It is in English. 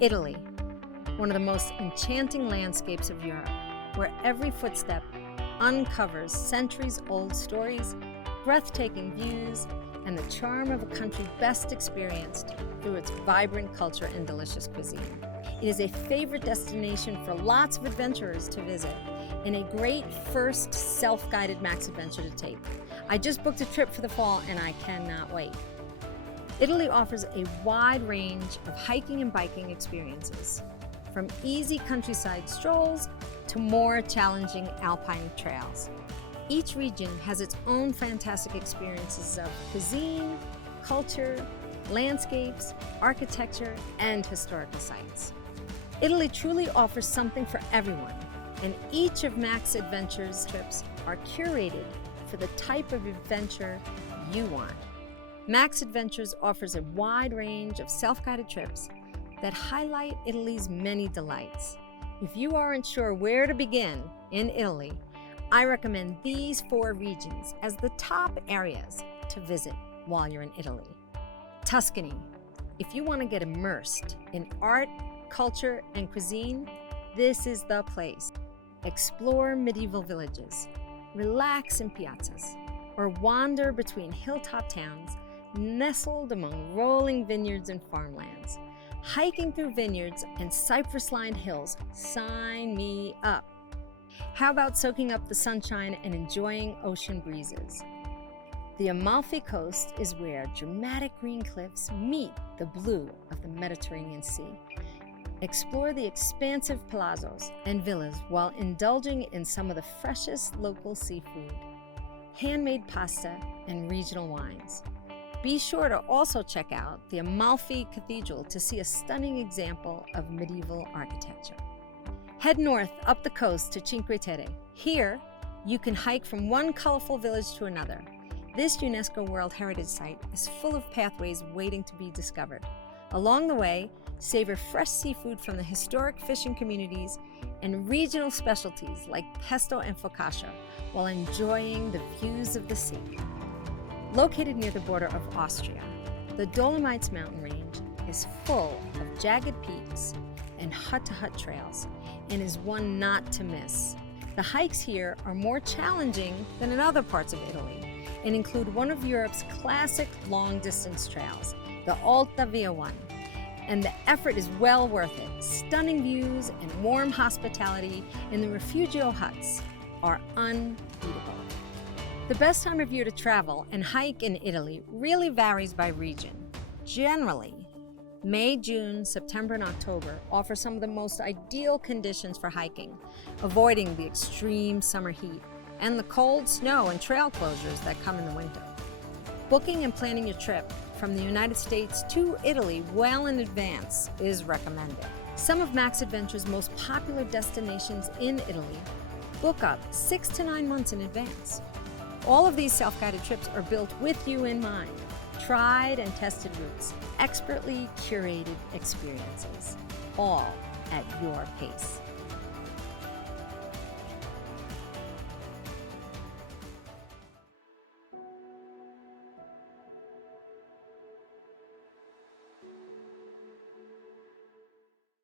Italy, one of the most enchanting landscapes of Europe, where every footstep uncovers centuries-old stories, breathtaking views, and the charm of a country best experienced through its vibrant culture and delicious cuisine. It is a favorite destination for lots of adventurers to visit and a great first self-guided Max adventure to take. I just booked a trip for the fall and I cannot wait. Italy offers a wide range of hiking and biking experiences, from easy countryside strolls to more challenging alpine trails. Each region has its own fantastic experiences of cuisine, culture, landscapes, architecture, and historical sites. Italy truly offers something for everyone, and each of Max Adventures trips are curated for the type of adventure you want. Max Adventures offers a wide range of self-guided trips that highlight Italy's many delights. If you aren't sure where to begin in Italy, I recommend these 4 regions as the top areas to visit while you're in Italy. Tuscany. If you want to get immersed in art, culture, and cuisine, this is the place. Explore medieval villages, relax in piazzas, or wander between hilltop towns nestled among rolling vineyards and farmlands. Hiking through vineyards and cypress-lined hills, sign me up. How about soaking up the sunshine and enjoying ocean breezes? The Amalfi Coast is where dramatic green cliffs meet the blue of the Mediterranean Sea. Explore the expansive palazzos and villas while indulging in some of the freshest local seafood, handmade pasta, and regional wines. Be sure to also check out the Amalfi Cathedral to see a stunning example of medieval architecture. Head north up the coast to Cinque Terre. Here, you can hike from one colorful village to another. This UNESCO World Heritage Site is full of pathways waiting to be discovered. Along the way, savor fresh seafood from the historic fishing communities and regional specialties like pesto and focaccia while enjoying the views of the sea. Located near the border of Austria, the Dolomites mountain range is full of jagged peaks and hut-to-hut trails and is one not to miss. The hikes here are more challenging than in other parts of Italy and include one of Europe's classic long-distance trails, the Alta Via 1. And the effort is well worth it. Stunning views and warm hospitality in the rifugio huts are unbeatable. The best time of year to travel and hike in Italy really varies by region. Generally, May, June, September, and October offer some of the most ideal conditions for hiking, avoiding the extreme summer heat and the cold snow and trail closures that come in the winter. Booking and planning your trip from the United States to Italy well in advance is recommended. Some of Max Adventure's most popular destinations in Italy book up 6 to 9 months in advance. All of these self-guided trips are built with you in mind. Tried and tested routes, expertly curated experiences, all at your pace.